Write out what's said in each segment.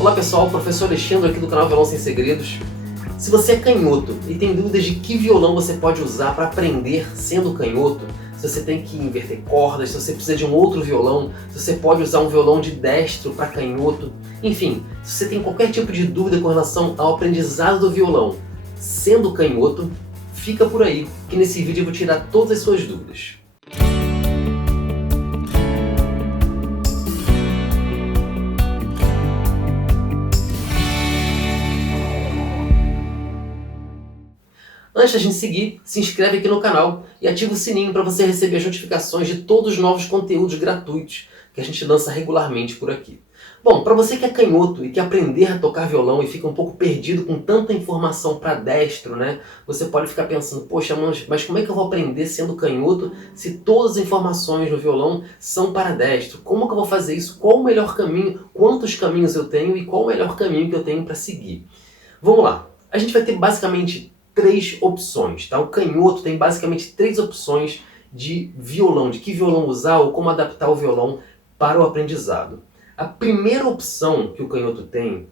Olá pessoal, professor Alexandre aqui do canal Violão Sem Segredos. Se você é canhoto e tem dúvidas de que violão você pode usar para aprender sendo canhoto, se você tem que inverter cordas, se você precisa de um outro violão, se você pode usar um violão de destro para canhoto, enfim, se você tem qualquer tipo de dúvida com relação ao aprendizado do violão sendo canhoto, fica por aí, que nesse vídeo eu vou tirar todas as suas dúvidas. Antes da gente seguir, se inscreve aqui no canal e ativa o sininho para você receber as notificações de todos os novos conteúdos gratuitos que a gente lança regularmente por aqui. Bom, para você que é canhoto e quer aprender a tocar violão e fica um pouco perdido com tanta informação para destro, né? Você pode ficar pensando, poxa, mas como é que eu vou aprender sendo canhoto se todas as informações no violão são para destro? Como que eu vou fazer isso? Qual o melhor caminho? Quantos caminhos eu tenho e qual o melhor caminho que eu tenho para seguir? Vamos lá. A gente vai ter basicamente três opções, tá? O canhoto tem basicamente três opções de violão, de que violão usar ou como adaptar o violão para o aprendizado. A primeira opção que o canhoto tem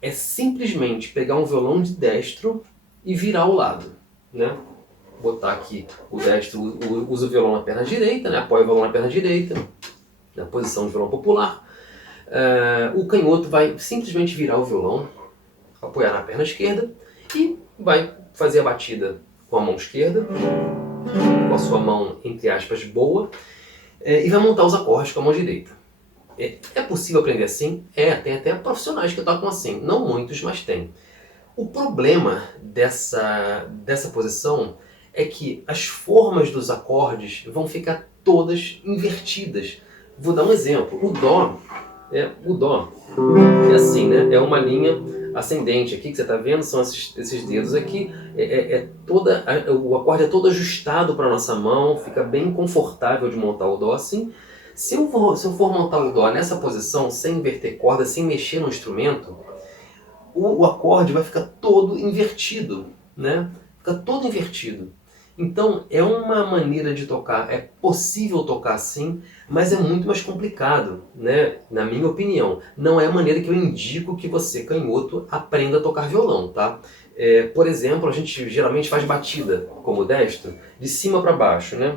é simplesmente pegar um violão de destro e virar ao lado, né? Botar aqui o destro, usa o violão na perna direita, né? Apoia o violão na perna direita, na posição de violão popular. O canhoto vai simplesmente virar o violão, apoiar na perna esquerda e vai fazer a batida com a mão esquerda, com a sua mão, entre aspas, boa, e vai montar os acordes com a mão direita. É possível aprender assim? Tem até profissionais que tocam assim. Não muitos, mas tem. O problema dessa posição é que as formas dos acordes vão ficar todas invertidas. Vou dar um exemplo. O Dó é assim, né? É uma linha ascendente aqui que você está vendo, são esses dedos aqui. O acorde é todo ajustado para a nossa mão, fica bem confortável de montar o Dó assim. Se eu for montar o Dó nessa posição, sem inverter corda, sem mexer no instrumento, o acorde vai ficar todo invertido, né? Fica todo invertido. Então é uma maneira de tocar, é possível tocar assim, mas é muito mais complicado, né? Na minha opinião. Não é a maneira que eu indico que você, canhoto, aprenda a tocar violão, tá? Por exemplo, a gente geralmente faz batida, como destro, de cima para baixo, né?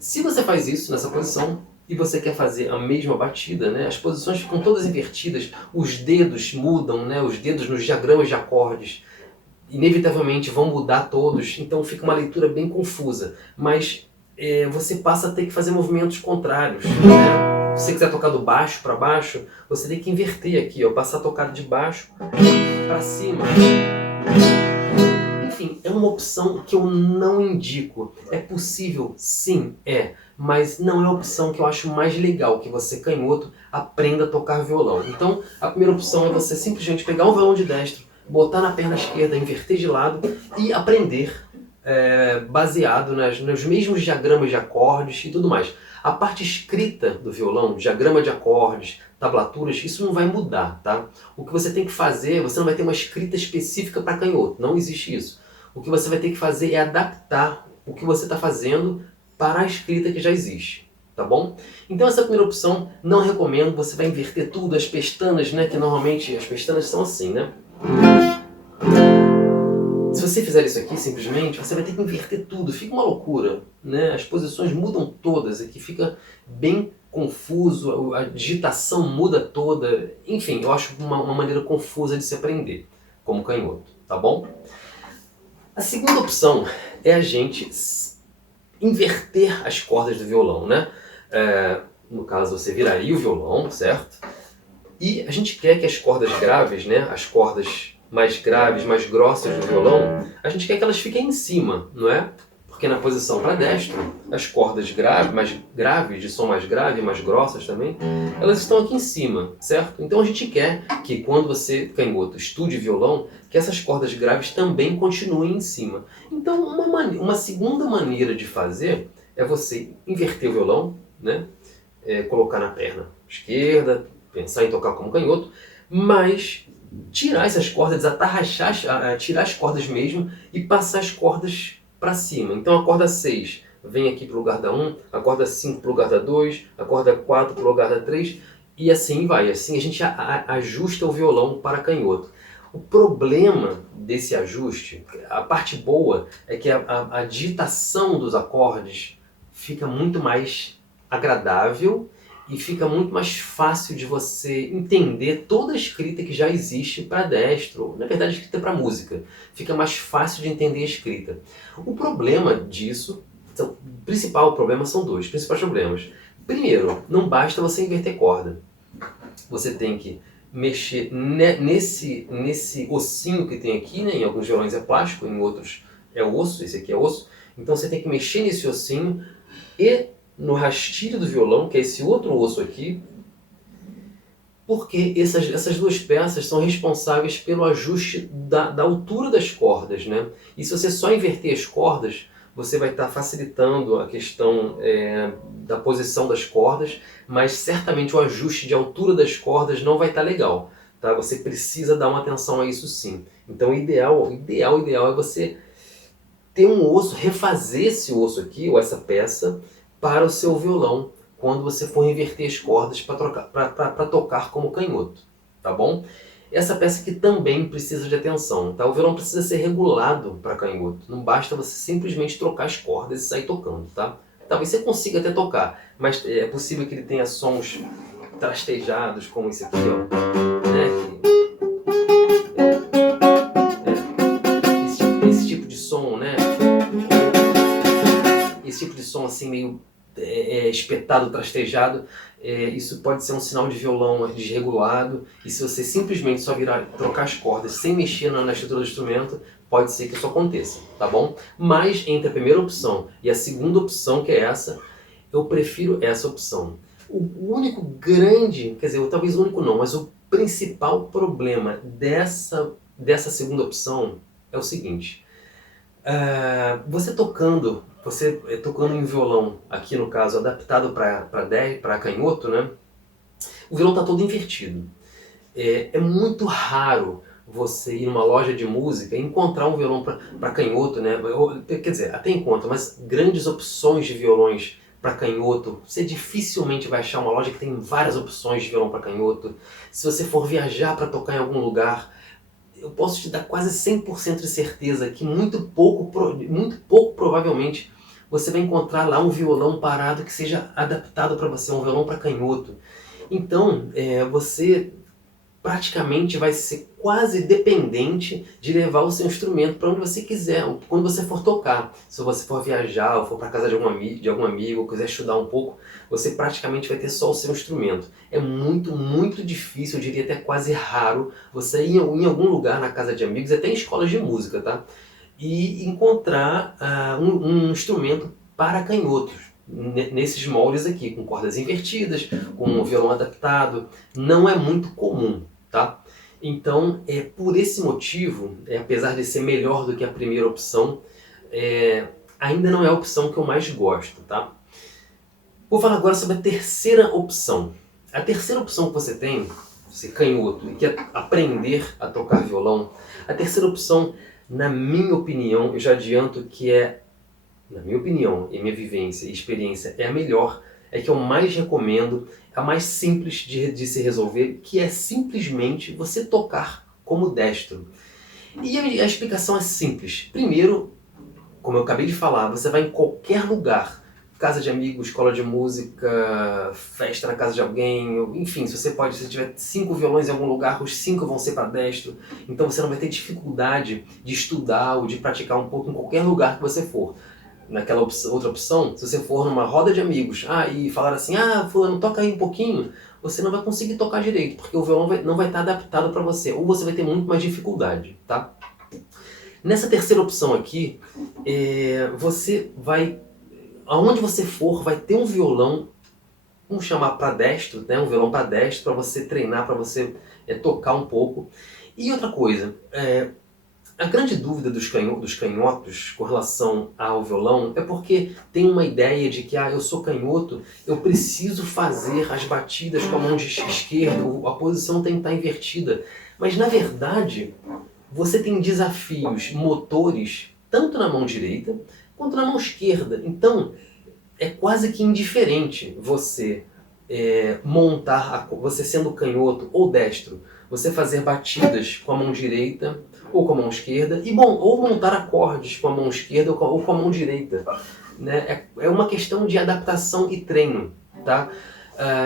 Se você faz isso nessa posição e você quer fazer a mesma batida, né, as posições ficam todas invertidas, os dedos mudam, né, os dedos nos diagramas de acordes inevitavelmente vão mudar todos, então fica uma leitura bem confusa, mas você passa a ter que fazer movimentos contrários, né? Se você quiser tocar do baixo para baixo, você tem que inverter aqui, ó, passar a tocar de baixo para cima. Enfim, é uma opção que eu não indico. É possível? Sim, mas não é a opção que eu acho mais legal, que você, canhoto, aprenda a tocar violão. Então, a primeira opção é você simplesmente pegar um violão de destro, botar na perna esquerda, inverter de lado e aprender baseado nos mesmos diagramas de acordes e tudo mais. A parte escrita do violão, diagrama de acordes, tablaturas, isso não vai mudar, tá? O que você tem que fazer, você não vai ter uma escrita específica para canhoto, não existe isso. O que você vai ter que fazer é adaptar o que você está fazendo para a escrita que já existe, tá bom? Então essa primeira opção, não recomendo, você vai inverter tudo, as pestanas, né, que normalmente as pestanas são assim, né? Se você fizer isso aqui, simplesmente, você vai ter que inverter tudo, fica uma loucura, né? As posições mudam todas, aqui fica bem confuso, a digitação muda toda, enfim, eu acho uma maneira confusa de se aprender, como canhoto, tá bom? A segunda opção é a gente inverter as cordas do violão, né? No caso, você viraria o violão, certo? E a gente quer que as cordas graves, né? As cordas mais graves, mais grossas do violão, a gente quer que elas fiquem em cima, não é? Porque na posição para destro, as cordas mais graves, de som mais grave, mais grossas também, elas estão aqui em cima, certo? Então a gente quer que quando você, canhoto, estude violão, que essas cordas graves também continuem em cima. Então uma segunda maneira de fazer é você inverter o violão, né? Colocar na perna esquerda, pensar em tocar como canhoto, mas tirar essas cordas, desatarrachar, tirar as cordas mesmo e passar as cordas para cima. Então a corda 6 vem aqui para o lugar da 1, a corda 5 para o lugar da 2, a corda 4 para o lugar da 3, e assim vai. Assim a gente ajusta o violão para canhoto. O problema desse ajuste, a parte boa, é que a digitação dos acordes fica muito mais agradável e fica muito mais fácil de você entender toda a escrita que já existe para destro, na verdade escrita para música. Fica mais fácil de entender a escrita. O problema disso, o principal problema são dois principais problemas. Primeiro, não basta você inverter corda. Você tem que mexer nesse ossinho que tem aqui, né? Em alguns violões é plástico, em outros é osso, esse aqui é osso. Então você tem que mexer nesse ossinho e no rastilho do violão, que é esse outro osso aqui, porque essas duas peças são responsáveis pelo ajuste da altura das cordas, né? E se você só inverter as cordas, você vai estar facilitando a questão da posição das cordas, mas certamente o ajuste de altura das cordas não vai estar legal, tá? Você precisa dar uma atenção a isso sim. Então o ideal é você ter um osso, refazer esse osso aqui, ou essa peça, para o seu violão, quando você for inverter as cordas para tocar como canhoto, tá bom? Essa peça aqui também precisa de atenção, tá? O violão precisa ser regulado para canhoto, não basta você simplesmente trocar as cordas e sair tocando, tá? Talvez você consiga até tocar, mas é possível que ele tenha sons trastejados, como esse aqui, ó, né? Esse tipo de som, né? Esse tipo de som assim meio espetado, trastejado, isso pode ser um sinal de violão desregulado, e se você simplesmente só trocar as cordas sem mexer na estrutura do instrumento, pode ser que isso aconteça, tá bom? Mas entre a primeira opção e a segunda opção, que é essa, eu prefiro essa opção. O único grande, quer dizer, talvez o único não, mas o principal problema dessa segunda opção é o seguinte: você tocando em violão, aqui no caso adaptado para canhoto, né? O violão está todo invertido. É muito raro você ir numa loja de música e encontrar um violão para canhoto, né? Quer dizer, até encontra, mas grandes opções de violões para canhoto, você dificilmente vai achar uma loja que tem várias opções de violão para canhoto. Se você for viajar para tocar em algum lugar, eu posso te dar quase 100% de certeza que muito pouco provavelmente você vai encontrar lá um violão parado que seja adaptado para você, um violão para canhoto. Então, você praticamente vai ser quase dependente de levar o seu instrumento para onde você quiser, quando você for tocar. Se você for viajar ou for para casa de algum amigo, ou quiser estudar um pouco, você praticamente vai ter só o seu instrumento. É muito, muito difícil, eu diria até quase raro, você ir em algum lugar na casa de amigos, até em escolas de música, tá? E encontrar um instrumento para canhotos, nesses moldes aqui, com cordas invertidas, com um violão adaptado. Não é muito comum, tá? Então, por esse motivo, apesar de ser melhor do que a primeira opção, ainda não é a opção que eu mais gosto, tá? Vou falar agora sobre a terceira opção. A terceira opção que você tem, você canhoto e quer aprender a tocar violão, a terceira opção, na minha opinião, eu já adianto que na minha opinião, e minha vivência e experiência, é a melhor, é que eu mais recomendo, a mais simples de se resolver, que é simplesmente você tocar como destro. E a explicação é simples. Primeiro, como eu acabei de falar, você vai em qualquer lugar, casa de amigos, escola de música, festa na casa de alguém, enfim, se tiver 5 violões em algum lugar, os 5 vão ser para destro, então você não vai ter dificuldade de estudar ou de praticar um pouco em qualquer lugar que você for. Naquela outra opção, se você for numa roda de amigos e falar assim, fulano, toca aí um pouquinho, você não vai conseguir tocar direito, porque o violão não vai estar adaptado para você, ou você vai ter muito mais dificuldade, tá? Nessa terceira opção aqui, você vai, aonde você for, vai ter um violão, vamos chamar para destro, né? Um violão para destro, para você treinar, para você tocar um pouco. E outra coisa, a grande dúvida dos canhotos com relação ao violão é porque tem uma ideia de que eu sou canhoto, eu preciso fazer as batidas com a mão esquerda, a posição tem que estar invertida. Mas na verdade, você tem desafios motores tanto na mão direita quanto na mão esquerda. Então, é quase que indiferente você você sendo canhoto ou destro, você fazer batidas com a mão direita ou com a mão esquerda, ou montar acordes com a mão esquerda ou com a mão direita. Né? É uma questão de adaptação e treino. Tá?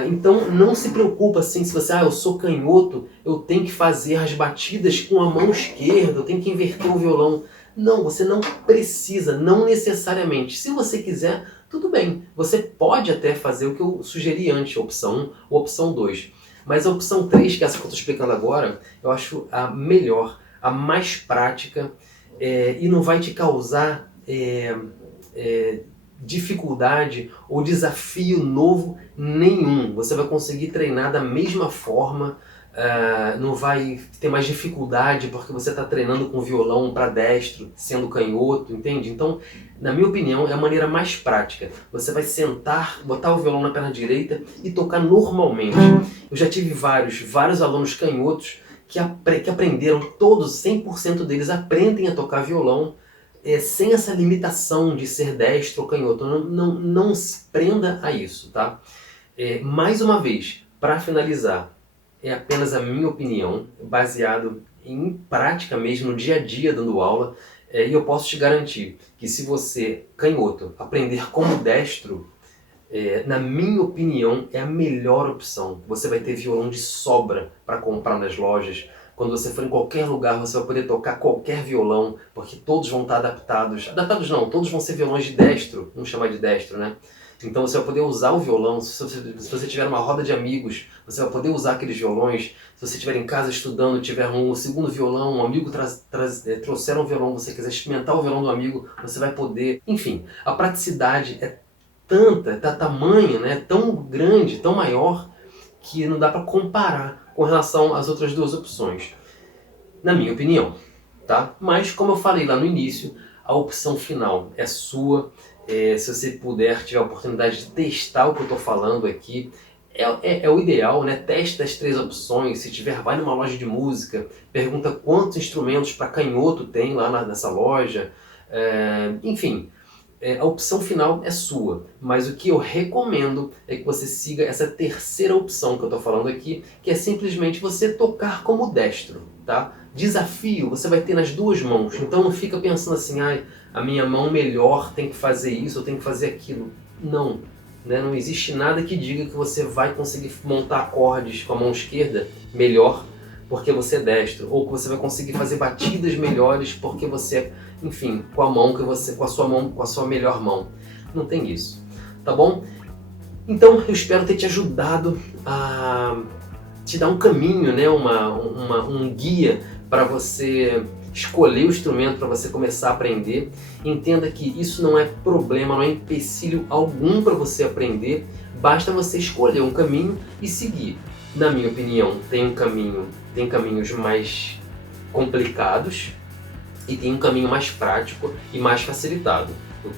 Então não se preocupa assim, se você, eu sou canhoto, eu tenho que fazer as batidas com a mão esquerda, eu tenho que inverter o violão. Não, você não precisa, não necessariamente. Se você quiser, tudo bem. Você pode até fazer o que eu sugeri antes, a opção 1 ou a opção 2. Mas a opção 3, que é essa que eu estou explicando agora, eu acho a melhor, a mais prática, e não vai te causar dificuldade ou desafio novo nenhum. Você vai conseguir treinar da mesma forma, não vai ter mais dificuldade porque você está treinando com violão para destro, sendo canhoto, entende? Então, na minha opinião, é a maneira mais prática. Você vai sentar, botar o violão na perna direita e tocar normalmente. Eu já tive vários alunos canhotos que aprenderam, todos, 100% deles aprendem a tocar violão sem essa limitação de ser destro ou canhoto. Não se prenda a isso, tá? Mais uma vez, para finalizar, é apenas a minha opinião, baseado em prática mesmo, no dia a dia dando aula, e eu posso te garantir que se você, canhoto, aprender como destro, na minha opinião, é a melhor opção. Você vai ter violão de sobra para comprar nas lojas. Quando você for em qualquer lugar, você vai poder tocar qualquer violão, porque todos vão estar adaptados. Adaptados não, todos vão ser violões de destro, vamos chamar de destro, né? Então você vai poder usar o violão, se você tiver uma roda de amigos, você vai poder usar aqueles violões. Se você estiver em casa estudando, tiver um segundo violão, um amigo trouxer um violão, você quiser experimentar o violão do amigo, você vai poder. Enfim, a praticidade é tanta, tamanho, né, tão grande, tão maior, que não dá para comparar com relação às outras duas opções, na minha opinião, tá? Mas como eu falei lá no início, a opção final é sua. Se você puder, tiver a oportunidade de testar o que eu estou falando aqui, é o ideal, né? Teste as 3 opções. Se tiver, vai numa loja de música, pergunta quantos instrumentos para canhoto tem lá nessa loja, enfim. A opção final é sua, mas o que eu recomendo é que você siga essa terceira opção que eu estou falando aqui, que é simplesmente você tocar como destro, tá? Desafio você vai ter nas duas mãos, então não fica pensando assim, a minha mão melhor tem que fazer isso, eu tenho que fazer aquilo. Não, né? Não existe nada que diga que você vai conseguir montar acordes com a mão esquerda melhor porque você é destro, ou que você vai conseguir fazer batidas melhores porque você, enfim, com a sua melhor mão. Não tem isso, tá bom? Então eu espero ter te ajudado a te dar um caminho, né, um guia para você escolher o instrumento, para você começar a aprender. Entenda que isso não é problema, não é empecilho algum para você aprender, basta você escolher um caminho e seguir. Na minha opinião, tem caminhos mais complicados e tem um caminho mais prático e mais facilitado.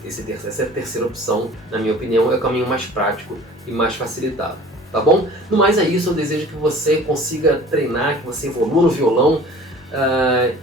Essa é a terceira opção, na minha opinião, é o caminho mais prático e mais facilitado. Tá bom? No mais é isso, eu desejo que você consiga treinar, que você evolua no violão.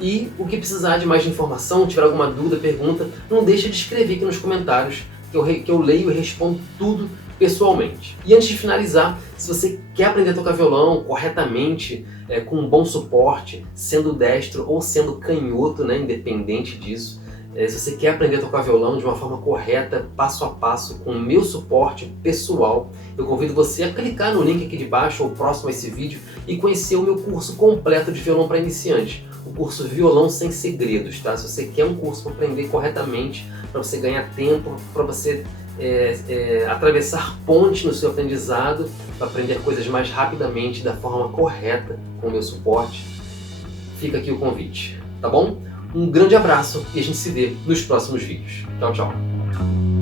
E o que precisar de mais informação, tiver alguma dúvida, pergunta, não deixe de escrever aqui nos comentários, que eu leio e respondo tudo pessoalmente. E antes de finalizar, se você quer aprender a tocar violão corretamente, com um bom suporte, sendo destro ou sendo canhoto, né, independente disso, se você quer aprender a tocar violão de uma forma correta, passo a passo, com o meu suporte pessoal, eu convido você a clicar no link aqui de baixo ou próximo a esse vídeo e conhecer o meu curso completo de violão para iniciantes, o curso Violão Sem Segredos, tá? Se você quer um curso para aprender corretamente, para você ganhar tempo, para você atravessar pontes no seu aprendizado, para aprender coisas mais rapidamente, da forma correta, com o meu suporte, fica aqui o convite, tá bom? Um grande abraço e a gente se vê nos próximos vídeos. Tchau, tchau!